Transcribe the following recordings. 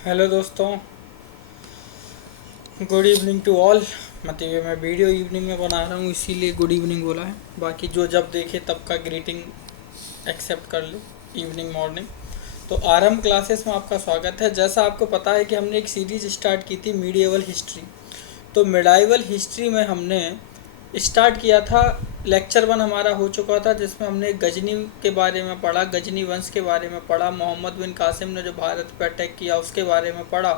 Hello दोस्तों, good evening to all. मतलब ये मैं वीडियो इवनिंग में बना रहा हूँ इसीलिए गुड इवनिंग बोला है। बाकी जो जब देखे तब का ग्रीटिंग एक्सेप्ट कर ले, इवनिंग मॉर्निंग। तो आरएम क्लासेस में आपका स्वागत है। जैसा आपको पता है कि हमने एक सीरीज स्टार्ट की थी मिडिएवल हिस्ट्री। तो मिडाइवल हिस्ट्री में हमने स्टार्ट किया था। लेक्चर 1 हमारा हो चुका था जिसमें हमने गजनी के बारे में पढ़ा, गजनी वंश के बारे में पढ़ा, मोहम्मद बिन कासिम ने जो भारत पर अटैक किया उसके बारे में पढ़ा,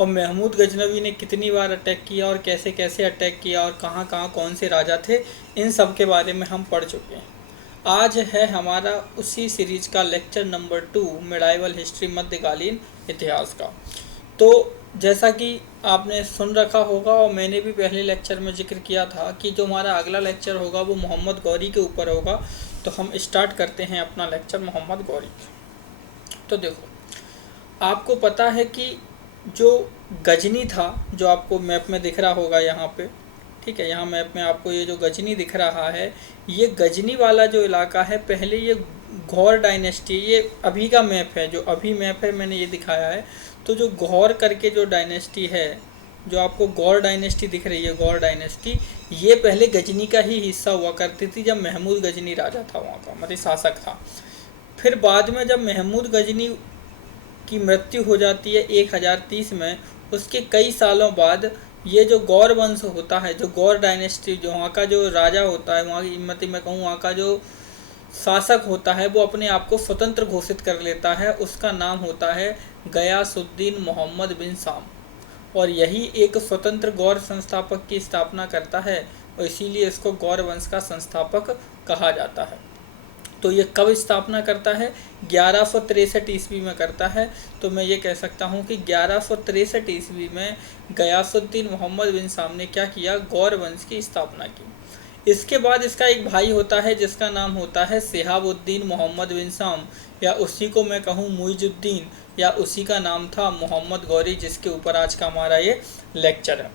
और महमूद गजनवी ने कितनी बार अटैक किया और कैसे कैसे अटैक किया और कहाँ कहाँ कौन से राजा थे, इन सब के बारे में हम पढ़ चुके हैं। आज है हमारा उसी सीरीज का लेक्चर नंबर 2, मिडाइवल हिस्ट्री, मध्यकालीन इतिहास का। तो जैसा कि आपने सुन रखा होगा और मैंने भी पहले लेक्चर में जिक्र किया था कि जो हमारा अगला लेक्चर होगा वो मोहम्मद गौरी के ऊपर होगा। तो हम स्टार्ट करते हैं अपना लेक्चर मोहम्मद गौरी। तो देखो, आपको पता है कि जो गजनी था, जो आपको मैप में दिख रहा होगा यहाँ पे, ठीक है, यहाँ मैप में आपको ये जो गजनी दिख रहा है, ये गजनी वाला जो इलाका है, पहले ये गौर डायनेस्टी, ये अभी का मैप है, जो अभी मैप है मैंने ये दिखाया है। तो जो गौर करके जो डायनेस्टी है, जो आपको गौर डायनेस्टी दिख रही है, गौर डायनेस्टी, ये पहले गजनी का ही हिस्सा हुआ करती थी जब महमूद गजनी राजा था वहाँ का, मतलब शासक था। फिर बाद में जब महमूद गजनी की मृत्यु हो जाती है 1030 में, उसके कई सालों बाद ये जो गौर वंश होता है, जो गौर डायनेस्टी, जो वहाँ का जो राजा होता है, वहाँ की मतलब मैं कहूँ वहाँ का जो शासक होता है, वो अपने आप को स्वतंत्र घोषित कर लेता है। उसका नाम होता है गयासुद्दीन मोहम्मद बिन साम, और यही एक स्वतंत्र गौर संस्थापक की स्थापना करता है, और इसीलिए इसको गौर वंश का संस्थापक कहा जाता है। तो ये कब स्थापना करता है? 1163 ईस्वी में करता है। तो मैं ये कह सकता हूँ कि 1163 ईस्वी में गयासुद्दीन मोहम्मद बिन साम ने क्या किया? गौर वंश की स्थापना की। इसके बाद इसका एक भाई होता है जिसका नाम होता है शिहाबुद्दीन मोहम्मद बिन साम, या उसी को मैं कहूँ मुइजुद्दीन, या उसी का नाम था मोहम्मद गौरी, जिसके ऊपर आज का हमारा ये लेक्चर है।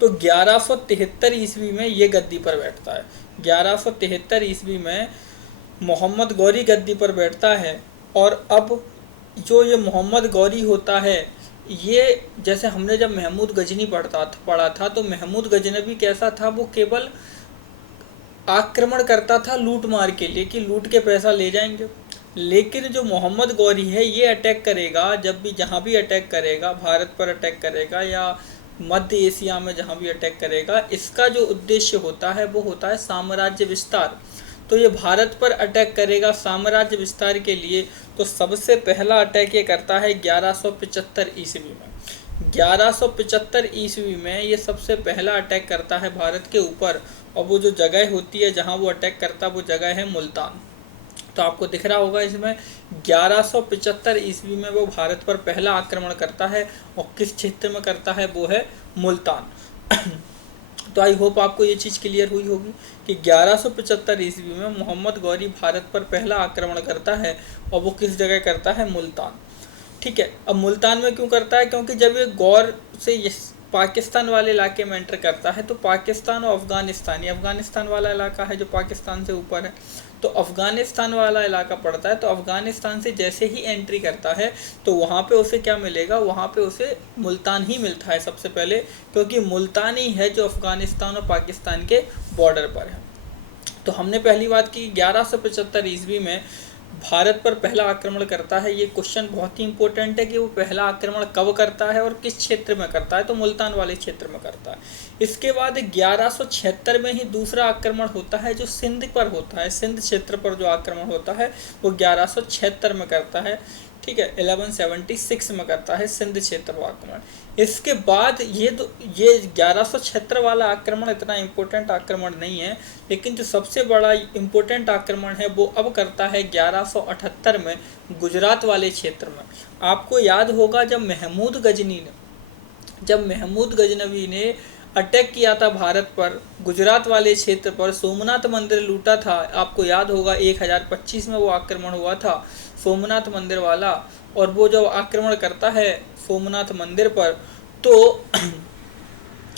तो 1173 ईस्वी में ये गद्दी पर बैठता है। 1173 ईस्वी में मोहम्मद गौरी गद्दी पर बैठता है। और अब जो ये मोहम्मद गौरी होता है, ये जैसे हमने जब महमूद गजनी पढ़ा था, तो महमूद गजनवी कैसा था? वो केवल आक्रमण करता था लूट मार के लिए, कि लूट के पैसा ले जाएंगे। लेकिन जो मोहम्मद गौरी है, ये अटैक करेगा, जब भी जहाँ भी अटैक करेगा, भारत पर अटैक करेगा या मध्य एशिया में जहाँ भी अटैक करेगा, इसका जो उद्देश्य होता है वो होता है साम्राज्य विस्तार। तो ये भारत पर अटैक करेगा साम्राज्य विस्तार के लिए। तो सबसे पहला अटैक ये करता है 1175 ईस्वी में। 1175 ईस्वी में ये सबसे पहला अटैक करता है भारत के ऊपर, और वो जो जगह होती है जहाँ वो अटैक करता है वो जगह है मुल्तान। तो आपको दिख रहा होगा इसमें 1175 ईस्वी में वो भारत पर पहला आक्रमण करता है, और किस क्षेत्र में करता है? वो है मुल्तान। तो आई होप आपको ये चीज़ क्लियर हुई होगी कि 1175 ईस्वी में मोहम्मद गौरी भारत पर पहला आक्रमण करता है, और वो किस जगह करता है? मुल्तान। ठीक है, अब मुल्तान में क्यों करता है? क्योंकि जब ये गौर से पाकिस्तान वाले इलाके में एंटर करता है, तो पाकिस्तान और अफगानिस्तान, ये अफगानिस्तान वाला इलाका है जो पाकिस्तान से ऊपर है, तो अफगानिस्तान वाला इलाका पड़ता है। तो अफगानिस्तान से जैसे ही एंट्री करता है, तो वहाँ पे उसे क्या मिलेगा? वहाँ पे उसे मुल्तान ही मिलता है सबसे पहले, क्योंकि मुल्तान ही है जो अफगानिस्तान और पाकिस्तान के बॉर्डर पर है। तो हमने पहली बात की 1175 ईस्वी में भारत पर पहला आक्रमण करता है। ये क्वेश्चन बहुत ही इंपॉर्टेंट है कि वो पहला आक्रमण कब करता है और किस क्षेत्र में करता है? तो मुल्तान वाले क्षेत्र में करता है। इसके बाद 1176 में ही दूसरा आक्रमण होता है जो सिंध पर होता है। सिंध क्षेत्र पर जो आक्रमण होता है वो 1176 में करता है। ठीक है, 1176 में करता है सिंध क्षेत्र का आक्रमण। इसके बाद ये 1176 वाला आक्रमण इतना इम्पोर्टेंट आक्रमण नहीं है, लेकिन जो सबसे बड़ा इम्पोर्टेंट आक्रमण है वो अब करता है 1178 में गुजरात वाले क्षेत्र में। आपको याद होगा जब महमूद गजनवी ने अटैक किया था भारत पर, गुजरात वाले क्षेत्र पर सोमनाथ मंदिर लूटा था। आपको याद होगा 1025 में वो आक्रमण हुआ था सोमनाथ मंदिर वाला। और वो जब आक्रमण करता है सोमनाथ मंदिर पर, तो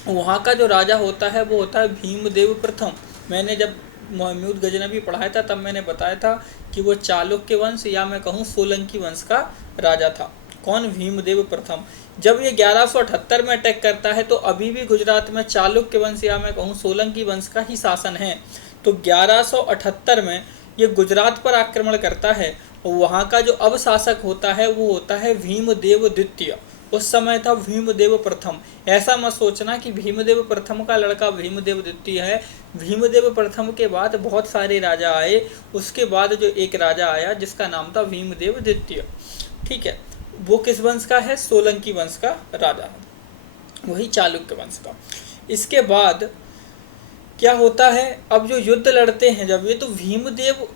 वहाँ का जो राजा होता है वो होता है भीमदेव प्रथम। मैंने जब महमूद गजनवी पढ़ाया था तब मैंने बताया था कि वो चालुक्य वंश, या मैं कहूँ सोलंकी वंश का राजा था। कौन? भीमदेव प्रथम। जब ये 1178 में अटैक करता है तो अभी भी गुजरात में चालुक्य वंश या मैं कहूँ सोलंकी वंश का ही शासन है। तो 1178 में ये गुजरात पर आक्रमण करता है और वहाँ का जो अब शासक होता है वो होता है भीमदेव द्वितीय। उस समय था भीमदेव प्रथम। ऐसा मत सोचना कि भीमदेव प्रथम का लड़का भीमदेव द्वितीय है। भीमदेव प्रथम के बाद बहुत सारे राजा आए, उसके बाद जो एक राजा आया जिसका नाम था भीमदेव द्वितीय, ठीक है। वो किस वंश का है? सोलंकी वंश का राजा, वही चालुक्य वंश का। इसके बाद क्या होता है, अब जो युद्ध लड़ते हैं जब ये, तो भीमदेव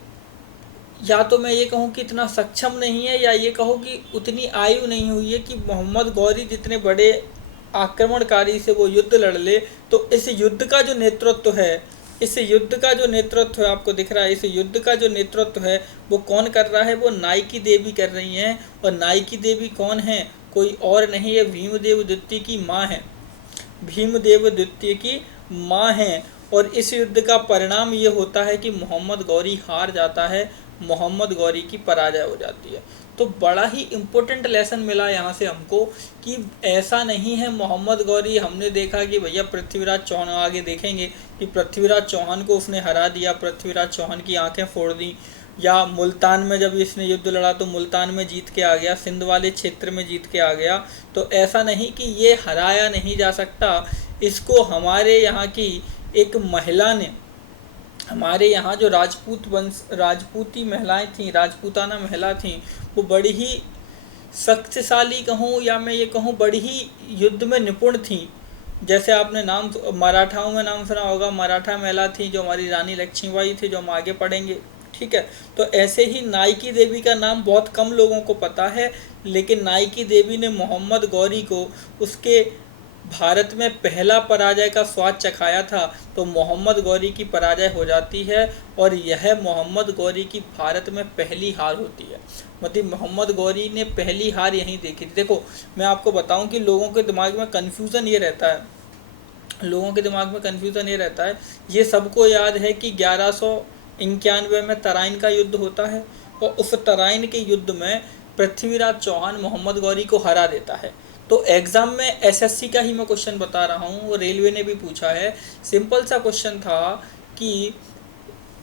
या तो मैं ये कहूँ कि इतना सक्षम नहीं है, या ये कहो कि उतनी आयु नहीं हुई है कि मोहम्मद गौरी जितने बड़े आक्रमणकारी से वो युद्ध लड़ ले। तो इस युद्ध का जो नेतृत्व है, इस युद्ध का जो नेतृत्व है, आपको दिख रहा है, इस युद्ध का जो नेतृत्व है वो कौन कर रहा है? वो नायकी देवी कर रही हैं। और नायकी देवी कौन है? कोई और नहीं है, भीमदेव द्वितीय की माँ है। भीमदेव द्वितीय की माँ है। और इस युद्ध का परिणाम ये होता है कि मोहम्मद गौरी हार जाता है, मोहम्मद गौरी की पराजय हो जाती है। तो बड़ा ही इम्पोर्टेंट लेसन मिला यहाँ से हमको कि ऐसा नहीं है मोहम्मद गौरी, हमने देखा कि भैया पृथ्वीराज चौहान, आगे देखेंगे कि पृथ्वीराज चौहान को उसने हरा दिया, पृथ्वीराज चौहान की आंखें फोड़ दी, या मुल्तान में जब इसने युद्ध लड़ा तो मुल्तान में जीत के आ गया, सिंध वाले क्षेत्र में जीत के आ गया। तो ऐसा नहीं कि ये हराया नहीं जा सकता, इसको हमारे यहाँ की एक महिला ने, हमारे यहाँ जो राजपूत वंश, राजपूती महिलाएं थीं, राजपूताना महिला थीं, वो बड़ी ही शक्तिशाली कहूँ या मैं ये कहूँ बड़ी ही युद्ध में निपुण थीं। जैसे आपने नाम मराठाओं में नाम सुना होगा, मराठा महिला थी जो हमारी रानी लक्ष्मीबाई थी, जो हम आगे पढ़ेंगे, ठीक है। तो ऐसे ही नायकी देवी का नाम बहुत कम लोगों को पता है, लेकिन नायकी देवी ने मोहम्मद गौरी को उसके भारत में पहला पराजय का स्वाद चखाया था। तो मोहम्मद गौरी की पराजय हो जाती है और यह मोहम्मद गौरी की भारत में पहली हार होती है। मतलब मोहम्मद गौरी ने पहली हार यहीं देखी थी। देखो मैं आपको बताऊं कि लोगों के दिमाग में कन्फ्यूज़न ये रहता है, ये सबको याद है कि 1191 में तराइन का युद्ध होता है और उस तराइन के युद्ध में पृथ्वीराज चौहान मोहम्मद गौरी को हरा देता है। तो एग्ज़ाम में एसएससी का ही मैं क्वेश्चन बता रहा हूँ, रेलवे ने भी पूछा है। सिंपल सा क्वेश्चन था कि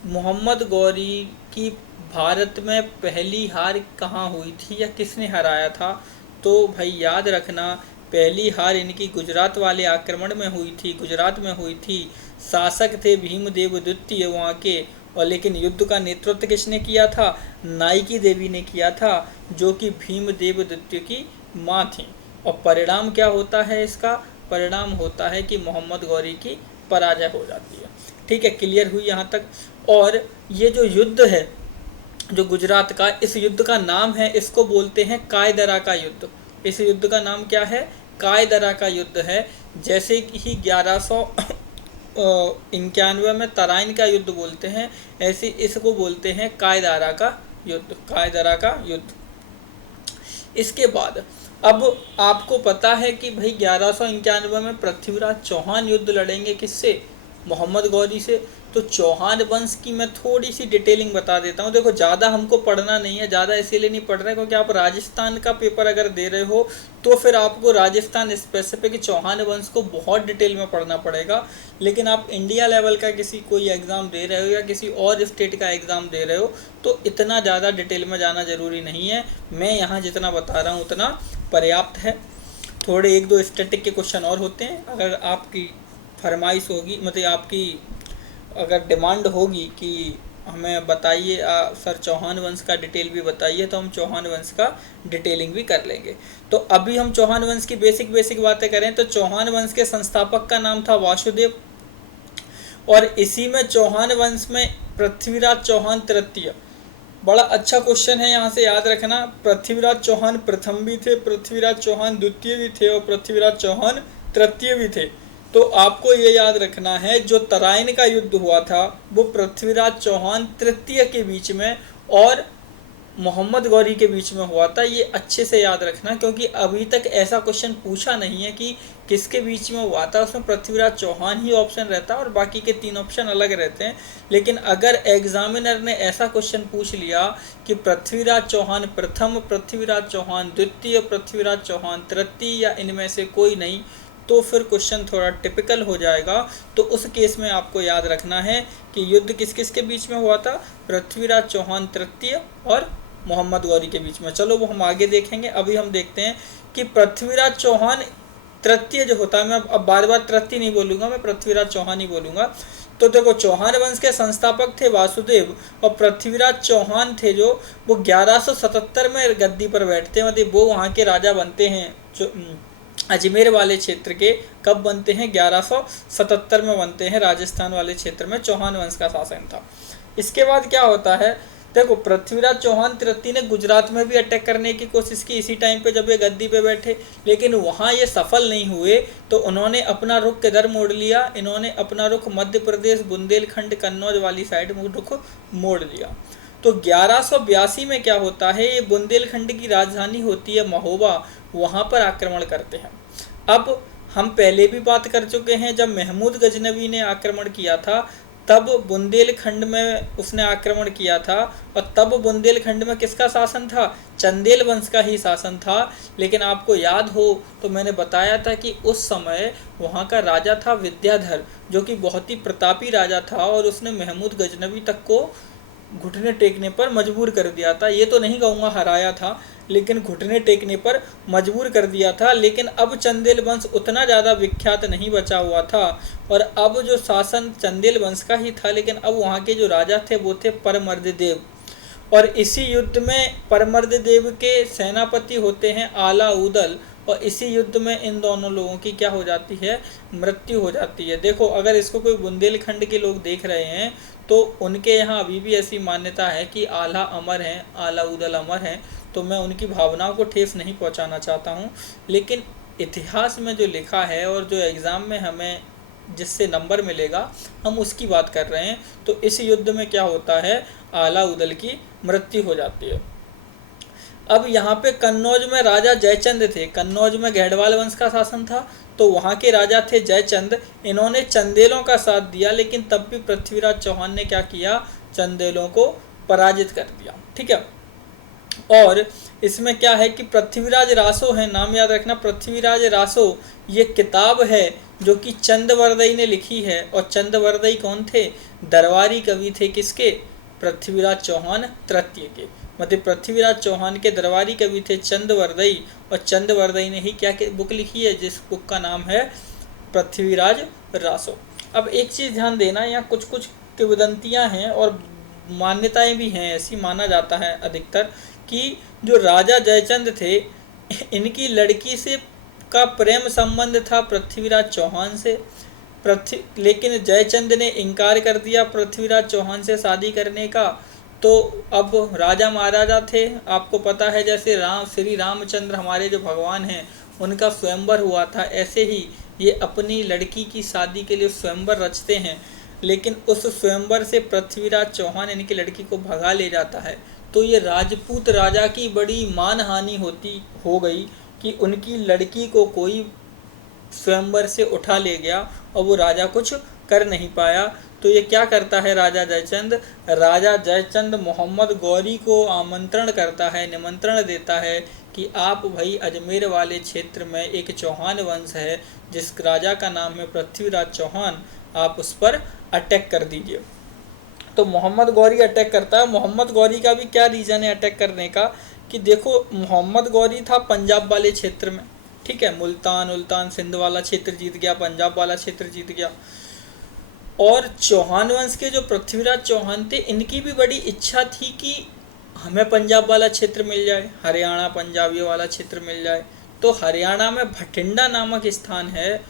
मोहम्मद गौरी की भारत में पहली हार कहाँ हुई थी या किसने हराया था? तो भाई याद रखना, पहली हार इनकी गुजरात वाले आक्रमण में हुई थी, गुजरात में हुई थी। शासक थे भीमदेव द्वितीय वहाँ के, और लेकिन युद्ध का नेतृत्व किसने किया था? नायकी देवी ने किया था, जो कि भीमदेव द्वितीय की माँ थी। और परिणाम क्या होता है इसका? परिणाम होता है कि मोहम्मद गौरी की पराजय हो जाती है। ठीक है, क्लियर हुई यहाँ तक। और ये जो युद्ध है जो गुजरात का, इस युद्ध का नाम है, इसको बोलते हैं कायदरा का युद्ध। इस युद्ध का नाम क्या है? कायदरा का युद्ध है। जैसे कि 1191 में तराइन का युद्ध बोलते हैं, ऐसे इसको बोलते हैं कायदरा का युद्ध, कायदरा का युद्ध। इसके बाद अब आपको पता है कि भाई 1191 में पृथ्वीराज चौहान युद्ध लड़ेंगे किससे? मोहम्मद गौरी से। तो चौहान वंश की मैं थोड़ी सी डिटेलिंग बता देता हूँ। देखो ज़्यादा हमको पढ़ना नहीं है, ज़्यादा इसीलिए नहीं पढ़ रहे क्योंकि आप राजस्थान का पेपर अगर दे रहे हो तो फिर आपको राजस्थान स्पेसिफिक चौहान वंश को बहुत डिटेल में पढ़ना पड़ेगा। लेकिन आप इंडिया लेवल का किसी कोई एग्ज़ाम दे रहे हो या किसी और स्टेट का एग्ज़ाम दे रहे हो तो इतना ज़्यादा डिटेल में जाना ज़रूरी नहीं है। मैं यहाँ जितना बता रहा हूँ उतना पर्याप्त है। थोड़े एक दो स्टैटिक के क्वेश्चन और होते हैं, अगर आपकी फरमाइश होगी, मतलब आपकी अगर डिमांड होगी कि हमें बताइए सर चौहान वंश का डिटेल भी बताइए, तो हम चौहान वंश का डिटेलिंग भी कर लेंगे। तो अभी हम चौहान वंश की बेसिक बातें करें तो चौहान वंश के संस्थापक का नाम था वासुदेव, और इसी में चौहान वंश में पृथ्वीराज चौहान तृतीय। बड़ा अच्छा क्वेश्चन है, यहाँ से याद रखना। पृथ्वीराज चौहान प्रथम भी थे, पृथ्वीराज चौहान द्वितीय भी थे और पृथ्वीराज चौहान तृतीय भी थे। तो आपको ये याद रखना है जो तराइन का युद्ध हुआ था वो पृथ्वीराज चौहान तृतीय के बीच में और मोहम्मद गौरी के बीच में हुआ था। ये अच्छे से याद रखना, क्योंकि अभी तक ऐसा क्वेश्चन पूछा नहीं है कि किसके बीच में हुआ था। उसमें पृथ्वीराज चौहान ही ऑप्शन रहता है और बाकी के 3 ऑप्शन अलग रहते हैं। लेकिन अगर एग्जामिनर ने ऐसा क्वेश्चन पूछ लिया कि पृथ्वीराज चौहान प्रथम, पृथ्वीराज चौहान द्वितीय, पृथ्वीराज चौहान तृतीय या इनमें से कोई नहीं, तो फिर क्वेश्चन थोड़ा टिपिकल हो जाएगा। तो उस केस में आपको याद रखना है कि युद्ध किस किस के बीच में हुआ था, पृथ्वीराज चौहान तृतीय और मोहम्मद गौरी के बीच में। चलो वो हम आगे देखेंगे। अभी हम देखते हैं कि पृथ्वीराज चौहान तृतीय जो होता है, मैं अब बार बार तृतीय नहीं बोलूँगा, मैं पृथ्वीराज चौहान ही बोलूँगा। तो देखो, चौहान वंश के संस्थापक थे वासुदेव, और पृथ्वीराज चौहान थे जो वो 1177 में गद्दी पर बैठते हैं। मतलब वो वहाँ के राजा बनते हैं जो अजमेर वाले क्षेत्र के। कब बनते हैं? 1177 में बनते हैं। राजस्थान वाले क्षेत्र में चौहान वंश का शासन था। इसके बाद क्या होता है, देखो, पृथ्वीराज चौहान तृतीय ने गुजरात में भी अटैक करने की कोशिश की इसी टाइम पे जब ये गद्दी पे बैठे, लेकिन वहाँ ये सफल नहीं हुए। तो उन्होंने अपना रुख किधर मोड़ लिया? इन्होंने अपना रुख मध्य प्रदेश, बुंदेलखंड, कन्नौज वाली साइड में रुख मोड़ लिया। तो 1182 में क्या होता है, ये बुंदेलखंड की राजधानी होती है महोबा, वहाँ पर आक्रमण करते हैं। अब हम पहले भी बात कर चुके हैं, जब महमूद गजनवी ने आक्रमण किया था तब बुंदेलखंड में उसने आक्रमण किया था, और तब बुंदेलखंड में किसका शासन था? चंदेल वंश का ही शासन था। लेकिन आपको याद हो तो मैंने बताया था कि उस समय वहाँ का राजा था विद्याधर, जो कि बहुत ही प्रतापी राजा था, और उसने महमूद गजनवी तक को घुटने टेकने पर मजबूर कर दिया था। ये तो नहीं कहूँगा हराया था, लेकिन घुटने टेकने पर मजबूर कर दिया था। लेकिन अब चंदेल वंश उतना ज़्यादा विख्यात नहीं बचा हुआ था, और अब जो शासन चंदेल वंश का ही था, लेकिन अब वहाँ के जो राजा थे वो थे परमर्ददेव। और इसी युद्ध में परमर्ददेव के सेनापति होते हैं आलाउदल, और इसी युद्ध में इन दोनों लोगों की क्या हो जाती है? मृत्यु हो जाती है। देखो, अगर इसको कोई बुंदेलखंड के लोग देख रहे हैं तो उनके यहाँ अभी भी ऐसी मान्यता है कि आला अमर हैं, आलाउदल अमर हैं। तो मैं उनकी भावनाओं को ठेस नहीं पहुँचाना चाहता हूँ, लेकिन इतिहास में जो लिखा है और जो एग्ज़ाम में हमें जिससे नंबर मिलेगा, हम उसकी बात कर रहे हैं। तो इस युद्ध में क्या होता है? आलाउदल की मृत्यु हो जाती है। अब यहाँ पे कन्नौज में राजा जयचंद थे। कन्नौज में गढ़वाल वंश का शासन था, तो वहाँ के राजा थे जयचंद। इन्होंने चंदेलों का साथ दिया, लेकिन तब भी पृथ्वीराज चौहान ने क्या किया? चंदेलों को पराजित कर दिया। ठीक है। और इसमें क्या है कि पृथ्वीराज रासो है, नाम याद रखना, पृथ्वीराज रासो ये किताब है जो कि चंदवरदई ने लिखी है। और चंदवरदई कौन थे? दरबारी कवि थे। किसके? पृथ्वीराज चौहान तृतीय के। मतलब पृथ्वीराज चौहान के दरबारी कवि थे चंदवरदई, और चंदवरदई ने ही क्या बुक लिखी है, जिस बुक का नाम है पृथ्वीराज रासो। अब एक चीज़ ध्यान देना, यहाँ कुछ कुछ किंवदंतियाँ हैं और मान्यताएं भी हैं। ऐसी माना जाता है अधिकतर कि जो राजा जयचंद थे, इनकी लड़की से का प्रेम संबंध था पृथ्वीराज चौहान से। लेकिन जयचंद ने इनकार कर दिया पृथ्वीराज चौहान से शादी करने का। तो अब राजा महाराजा थे, आपको पता है, जैसे श्री रामचंद्र हमारे जो भगवान हैं उनका स्वयंवर हुआ था, ऐसे ही ये अपनी लड़की की शादी के लिए स्वयंवर रचते हैं। लेकिन उस स्वयंवर से पृथ्वीराज चौहान इनकी लड़की को भगा ले जाता है। तो ये राजपूत राजा की बड़ी मानहानि हो गई कि उनकी लड़की को कोई स्वयंवर से उठा ले गया और वो राजा कुछ कर नहीं पाया। तो ये क्या करता है राजा जयचंद? राजा जयचंद मोहम्मद गौरी को आमंत्रण करता है, निमंत्रण देता है कि आप भाई अजमेर वाले क्षेत्र में एक चौहान वंश है जिस राजा का नाम है पृथ्वीराज चौहान, आप उस पर अटैक कर दीजिए। तो मोहम्मद गौरी अटैक करता है। मोहम्मद गौरी का भी क्या रीज़न है अटैक करने का कि देखो, मोहम्मद गौरी था पंजाब वाले क्षेत्र में, ठीक है, मुल्तान उल्तान सिंध वाला क्षेत्र जीत गया, पंजाब वाला क्षेत्र जीत गया। और चौहान वंश के जो पृथ्वीराज चौहान थे, इनकी भी बड़ी इच्छा थी कि हमें पंजाब वाला क्षेत्र मिल जाए, हरियाणा पंजाबी वाला क्षेत्र मिल जाए। तो हरियाणा में भटिंडा नामक स्थान है,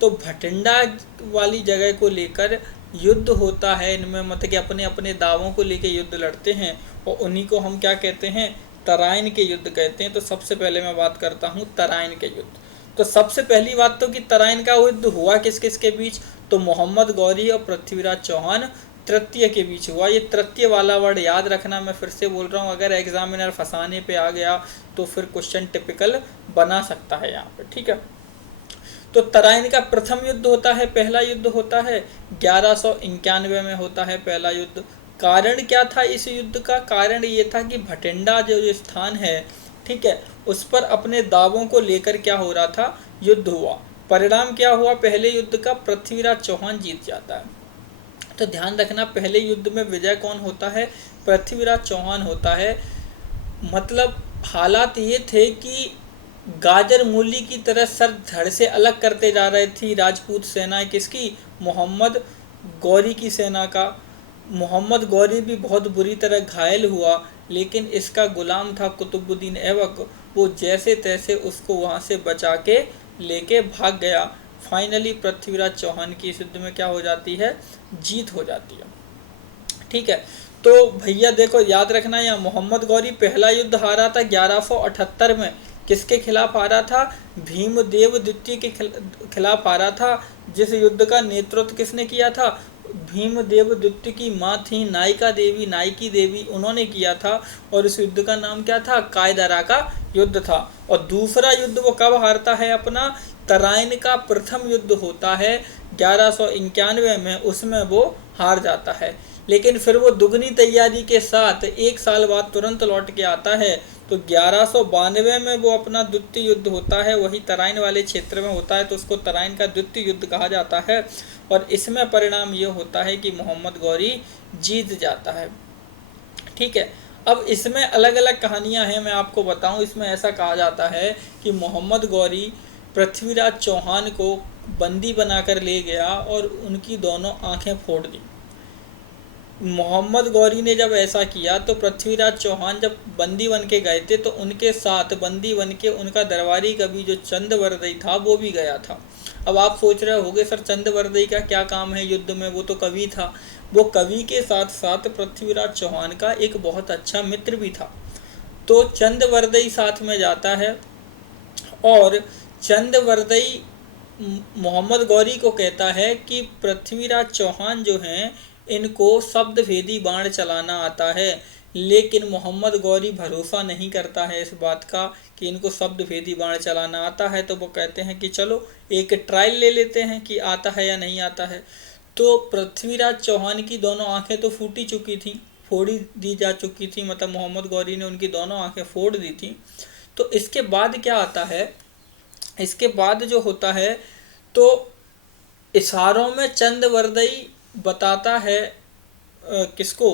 तो भटिंडा वाली जगह को लेकर युद्ध होता है इनमें, मतलब कि अपने अपने दावों को लेकर युद्ध लड़ते हैं, और उन्हीं को हम क्या कहते हैं? तराइन के युद्ध कहते हैं। तो सबसे पहले मैं बात करता हूँ तराइन के युद्ध। तो सबसे पहली बात तो कि तराइन का युद्ध हुआ किस किस के बीच? तो मोहम्मद गौरी और पृथ्वीराज चौहान तृतीय के बीच हुआ। ये तृतीय वाला वर्ड याद रखना, मैं फिर से बोल रहा हूँ, अगर एग्जामिनर फंसाने पे आ गया तो फिर क्वेश्चन टिपिकल बना सकता है यहाँ पे, ठीक है। तो तराइन का प्रथम युद्ध होता है, पहला युद्ध होता है 1191 में होता है पहला युद्ध। कारण क्या था इस युद्ध का? कारण ये था कि भटिंडा जो स्थान है, ठीक है, उस पर अपने दावों को लेकर क्या हो रहा था, युद्ध हुआ। परिणाम क्या हुआ पहले युद्ध का? पृथ्वीराज चौहान जीत जाता है। तो ध्यान रखना, पहले युद्ध में विजय कौन होता है? पृथ्वीराज चौहान होता है। मतलब हालात ये थे कि गाजर मूली की तरह सर धड़ से अलग करते जा रही थी राजपूत सेना किसकी? मोहम्मद गौरी की सेना का। मोहम्मद गौरी भी बहुत बुरी तरह घायल हुआ, लेकिन इसका गुलाम था कुतुबुद्दीन ऐबक, वो जैसे तैसे उसको वहाँ से बचा के लेके भाग गया। फाइनली पृथ्वीराज चौहान की इस युद्ध में क्या हो जाती है? जीत हो जाती है, ठीक है। तो भैया देखो याद रखना, यहाँ मोहम्मद गौरी पहला युद्ध हारा था 1178 में। किसके खिलाफ हारा था? भीमदेव द्वितीय के खिलाफ हारा था, जिस युद्ध का नेतृत्व किसने किया था? भीमदेव द्वितीय की माँ थी नायिका देवी, नायकी देवी, उन्होंने किया था। और इस युद्ध का नाम क्या था? कायदरा का युद्ध था। और दूसरा युद्ध वो कब हारता है अपना? तराइन का प्रथम युद्ध होता है 1191 में, उसमें वो हार जाता है। लेकिन फिर वो दुगनी तैयारी के साथ एक साल बाद तुरंत लौट के आता है। तो 1192 में वो अपना द्वितीय युद्ध होता है, वही तराइन वाले क्षेत्र में होता है, तो उसको तराइन का द्वितीय युद्ध कहा जाता है। और इसमें परिणाम ये होता है कि मोहम्मद गौरी जीत जाता है, ठीक है। अब इसमें अलग अलग कहानियां हैं, मैं आपको बताऊं। इसमें ऐसा कहा जाता है कि मोहम्मद गौरी पृथ्वीराज चौहान को बंदी बनाकर ले गया और उनकी दोनों आंखें फोड़ दी। मोहम्मद गौरी ने जब ऐसा किया तो पृथ्वीराज चौहान जब बंदी बन के गए थे तो उनके साथ बंदी बन के उनका दरबारी कवि जो चंदवरदई था वो भी गया था। अब आप सोच रहे होंगे सर चंदवरदई का क्या काम है युद्ध में, वो तो कवि था। वो कवि के साथ साथ पृथ्वीराज चौहान का एक बहुत अच्छा मित्र भी था। तो चंदवरदई साथ में जाता है और चंदवरदई मोहम्मद गौरी को कहता है कि पृथ्वीराज चौहान जो हैं इनको शब्द भेदी बाण चलाना आता है। लेकिन मोहम्मद गौरी भरोसा नहीं करता है इस बात का कि इनको शब्द भेदी बाण चलाना आता है। तो वो कहते हैं कि चलो एक ट्रायल ले लेते हैं कि आता है या नहीं आता है। तो पृथ्वीराज चौहान की दोनों आंखें तो फूटी चुकी थी, फोड़ी दी जा चुकी थी, मतलब मोहम्मद गौरी ने उनकी दोनों आंखें फोड़ दी थी। तो इसके बाद क्या आता है? इसके बाद जो होता है तो इशारों में चंदवरदई बताता है किसको?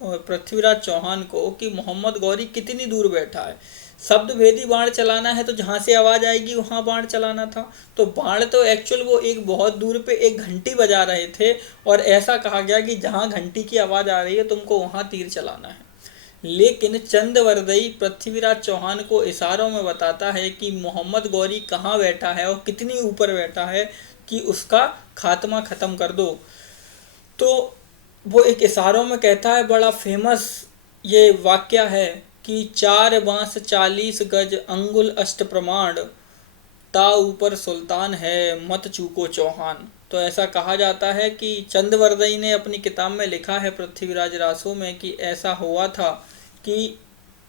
पृथ्वीराज चौहान को कि मोहम्मद गौरी कितनी दूर बैठा है। शब्द भेदी बाण चलाना है तो जहाँ से आवाज़ आएगी वहाँ बाण चलाना था। तो बाण तो एक्चुअल वो एक बहुत दूर पे एक घंटी बजा रहे थे और ऐसा कहा गया कि जहाँ घंटी की आवाज़ आ रही है तुमको वहाँ तीर चलाना है। लेकिन चंदवरदई पृथ्वीराज चौहान को इशारों में बताता है कि मोहम्मद गौरी कहाँ बैठा है और कितनी ऊपर बैठा है कि उसका खात्मा ख़त्म कर दो। तो वो एक इशारों में कहता है, बड़ा फेमस ये वाक्य है कि 4 बांस 40 गज अंगुल अष्ट प्रमाण, ता ऊपर सुल्तान है मत चूको चौहान। तो ऐसा कहा जाता है कि चंदवरदई ने अपनी किताब में लिखा है पृथ्वीराज रासो में कि ऐसा हुआ था कि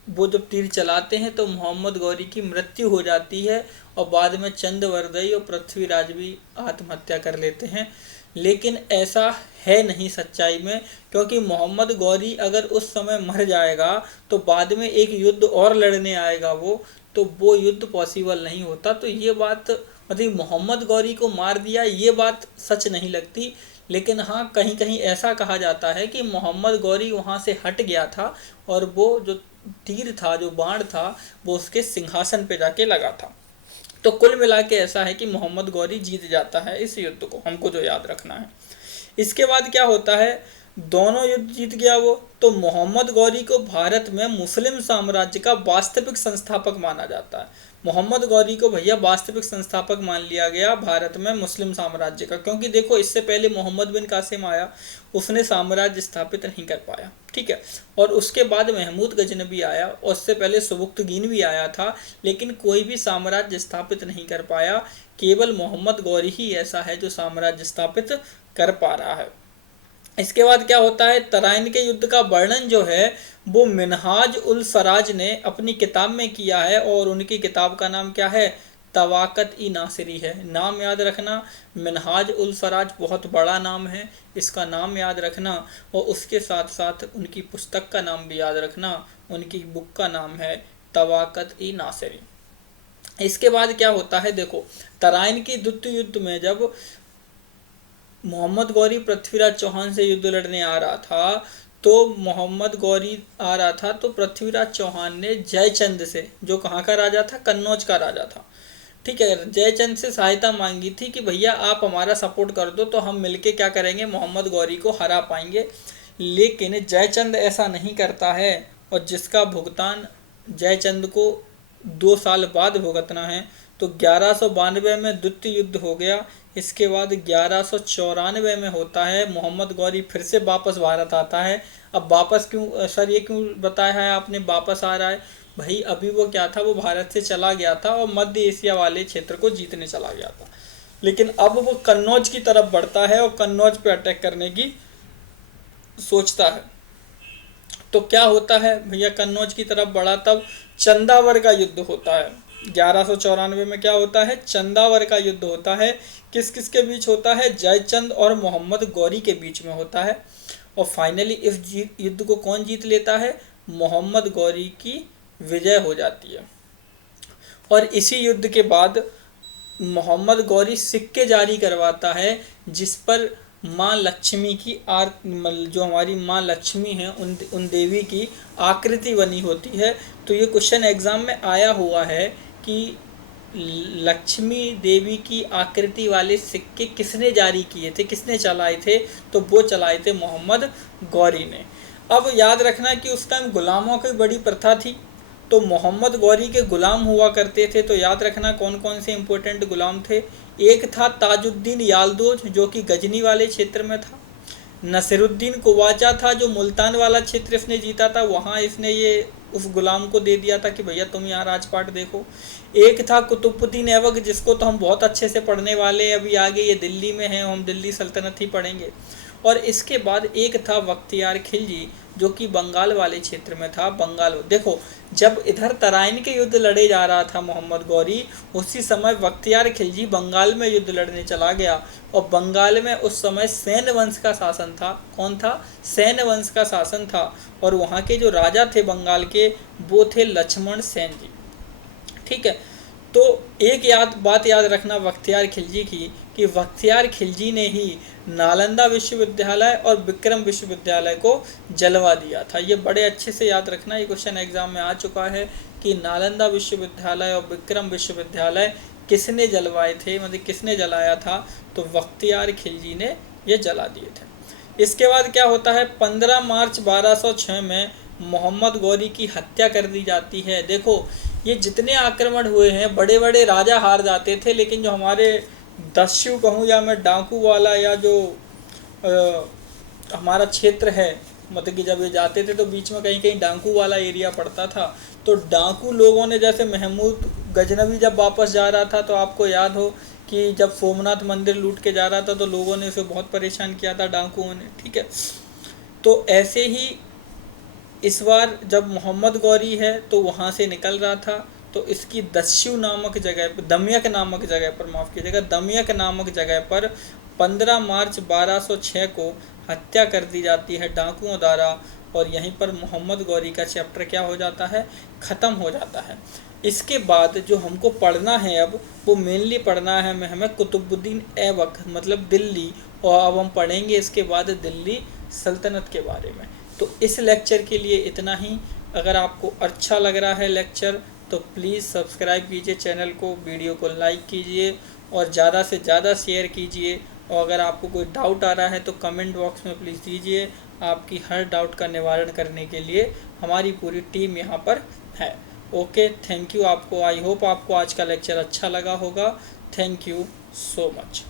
वो जब तीर चलाते हैं तो मोहम्मद गौरी की मृत्यु हो जाती है और बाद में चंदवरदई और पृथ्वीराज भी आत्महत्या कर लेते हैं। लेकिन ऐसा है नहीं सच्चाई में, क्योंकि मोहम्मद गौरी अगर उस समय मर जाएगा तो बाद में एक युद्ध और लड़ने आएगा वो युद्ध पॉसिबल नहीं होता। तो ये बात मतलब मोहम्मद गौरी को मार दिया ये बात सच नहीं लगती। लेकिन हाँ कहीं कहीं ऐसा कहा जाता है कि मोहम्मद गौरी वहाँ से हट गया था और वो जो तीर था जो बाण था वो उसके सिंहासन पे जाके लगा था। तो कुल मिला के ऐसा है कि मोहम्मद गौरी जीत जाता है इस युद्ध को, हमको जो याद रखना है। इसके बाद क्या होता है? दोनों युद्ध जीत गया वो, तो मोहम्मद गौरी को भारत में मुस्लिम साम्राज्य का वास्तविक संस्थापक माना जाता है। मोहम्मद गौरी को भैया वास्तविक संस्थापक मान लिया गया भारत में मुस्लिम साम्राज्य का, क्योंकि देखो इससे पहले मोहम्मद बिन कासिम आया, उसने साम्राज्य स्थापित नहीं कर पाया, ठीक है। और उसके बाद महमूद गजनबी आया और उससे पहले सुबुक्तगीन भी आया था, लेकिन कोई भी साम्राज्य स्थापित नहीं कर पाया। केवल मोहम्मद गौरी ही ऐसा है जो साम्राज्य स्थापित कर पा रहा है। इसके बाद क्या होता है, तराइन के युद्ध का वर्णन जो है वो मिनहाज उल फराज ने अपनी किताब में किया है, और उनकी किताब का नाम क्या है, तवाकत ई नासिरी है। नाम याद रखना, मिनहाज उल फराज बहुत बड़ा नाम है, इसका नाम याद रखना, और उसके साथ साथ उनकी पुस्तक का नाम भी याद रखना। उनकी बुक का नाम है तवाकत ई नासिरी। इसके बाद क्या होता है, देखो तराइन की द्वितीय युद्ध में जब मोहम्मद गौरी पृथ्वीराज चौहान से युद्ध लड़ने आ रहा था, तो मोहम्मद गौरी आ रहा था तो पृथ्वीराज चौहान ने जयचंद से, जो कहाँ का राजा था, कन्नौज का राजा था, ठीक है, जयचंद से सहायता मांगी थी कि भैया आप हमारा सपोर्ट कर दो तो हम मिलके क्या करेंगे, मोहम्मद गौरी को हरा पाएंगे। लेकिन जयचंद ऐसा नहीं करता है, और जिसका भुगतान जयचंद को 2 साल बाद भुगतना है। तो 1192 में द्वितीय युद्ध हो गया। इसके बाद 1194 में होता है, मोहम्मद गौरी फिर से वापस भारत आता है। अब वापस क्यों सर, ये क्यों बताया है आपने वापस आ रहा है, भाई अभी वो क्या था, वो भारत से चला गया था और मध्य एशिया वाले क्षेत्र को जीतने चला गया था, लेकिन अब वो कन्नौज की तरफ बढ़ता है और कन्नौज पे अटैक करने की सोचता है। तो क्या होता है भैया, कन्नौज की तरफ बढ़ा, तब चंदावर का युद्ध होता है। 1194 में क्या होता है, चंदावर का युद्ध होता है। किस किस के बीच होता है, जयचंद और मोहम्मद गौरी के बीच में होता है। और फाइनली इस युद्ध को कौन जीत लेता है, मोहम्मद गौरी की विजय हो जाती है। और इसी युद्ध के बाद मोहम्मद गौरी सिक्के जारी करवाता है, जिस पर माँ लक्ष्मी की जो हमारी माँ लक्ष्मी है उन देवी की आकृति बनी होती है। तो ये क्वेश्चन एग्जाम में आया हुआ है कि लक्ष्मी देवी की आकृति वाले सिक्के किसने जारी किए थे, किसने चलाए थे, तो वो चलाए थे मोहम्मद गौरी ने। अब याद रखना कि उस टाइम गुलामों की बड़ी प्रथा थी, तो मोहम्मद गौरी के गुलाम हुआ करते थे। तो याद रखना कौन कौन से इंपॉर्टेंट गुलाम थे। एक था ताजुद्दीन याल्दोज, जो कि गजनी वाले क्षेत्र में था। नसीरुद्दीन कुवाचा था, जो मुल्तान वाला क्षेत्र इसने जीता था, वहाँ इसने ये उस गुलाम को दे दिया था कि भैया तुम यहाँ राजपाट देखो। एक था कुतुबुद्दीन ऐबक, जिसको तो हम बहुत अच्छे से पढ़ने वाले, अभी आगे ये दिल्ली में है, हम दिल्ली सल्तनत ही पढ़ेंगे। और इसके बाद एक था बख्तियार खिलजी, जो कि बंगाल वाले क्षेत्र में था। बंगाल देखो, जब इधर तराइन के युद्ध लड़े जा रहा था मोहम्मद गौरी, उसी समय बख्तियार खिलजी बंगाल में युद्ध लड़ने चला गया। और बंगाल में उस समय सैन वंश का शासन था। कौन था, सैन वंश का शासन था। और वहाँ के जो राजा थे बंगाल के, वो थे लक्ष्मण सेन जी, ठीक है। तो एक बात याद रखना बख्तियार खिलजी की, कि बख्तियार खिलजी ने ही नालंदा विश्वविद्यालय और विक्रम विश्वविद्यालय को जलवा दिया था। ये बड़े अच्छे से याद रखना, ये क्वेश्चन एग्जाम में आ चुका है कि नालंदा विश्वविद्यालय और विक्रम विश्वविद्यालय किसने जलवाए थे, मतलब किसने जलाया था, तो बख्तियार खिलजी ने ये जला दिए थे। इसके बाद क्या होता है, 15 मार्च 1206 में मोहम्मद गौरी की हत्या कर दी जाती है। देखो ये जितने आक्रमण हुए हैं, बड़े बड़े राजा हार जाते थे, लेकिन जो हमारे दस्यु कहूँ या मैं डाकू वाला, या जो हमारा क्षेत्र है, मतलब कि जब ये जाते थे तो बीच में कहीं कहीं डाकू वाला एरिया पड़ता था। तो डाकू लोगों ने, जैसे महमूद गजनवी जब वापस जा रहा था, तो आपको याद हो कि जब सोमनाथ मंदिर लूट के जा रहा था तो लोगों ने उसे बहुत परेशान किया था, डाकुओं ने, ठीक है। तो ऐसे ही इस बार जब मोहम्मद गौरी है तो वहाँ से निकल रहा था, तो इसकी दस्यु नामक जगह पर, दमयक नामक जगह पर, माफ़ कीजिएगा, दमयक नामक जगह पर 15 मार्च 1206 को हत्या कर दी जाती है डाकुओं द्वारा। और यहीं पर मोहम्मद गौरी का चैप्टर क्या हो जाता है, ख़त्म हो जाता है। इसके बाद जो हमको पढ़ना है अब, वो मेनली पढ़ना है हमें कुतुबुद्दीन ऐबक, मतलब दिल्ली, और अब हम पढ़ेंगे इसके बाद दिल्ली सल्तनत के बारे में। तो इस लेक्चर के लिए इतना ही। अगर आपको अच्छा लग रहा है लेक्चर तो प्लीज़ सब्सक्राइब कीजिए चैनल को, वीडियो को लाइक कीजिए और ज़्यादा से ज़्यादा शेयर कीजिए। और अगर आपको कोई डाउट आ रहा है तो कमेंट बॉक्स में प्लीज़ दीजिए। आपकी हर डाउट का निवारण करने के लिए हमारी पूरी टीम यहाँ पर है। ओके, थैंक यू आपको। आई होप आपको आज का लेक्चर अच्छा लगा होगा। Thank you so much.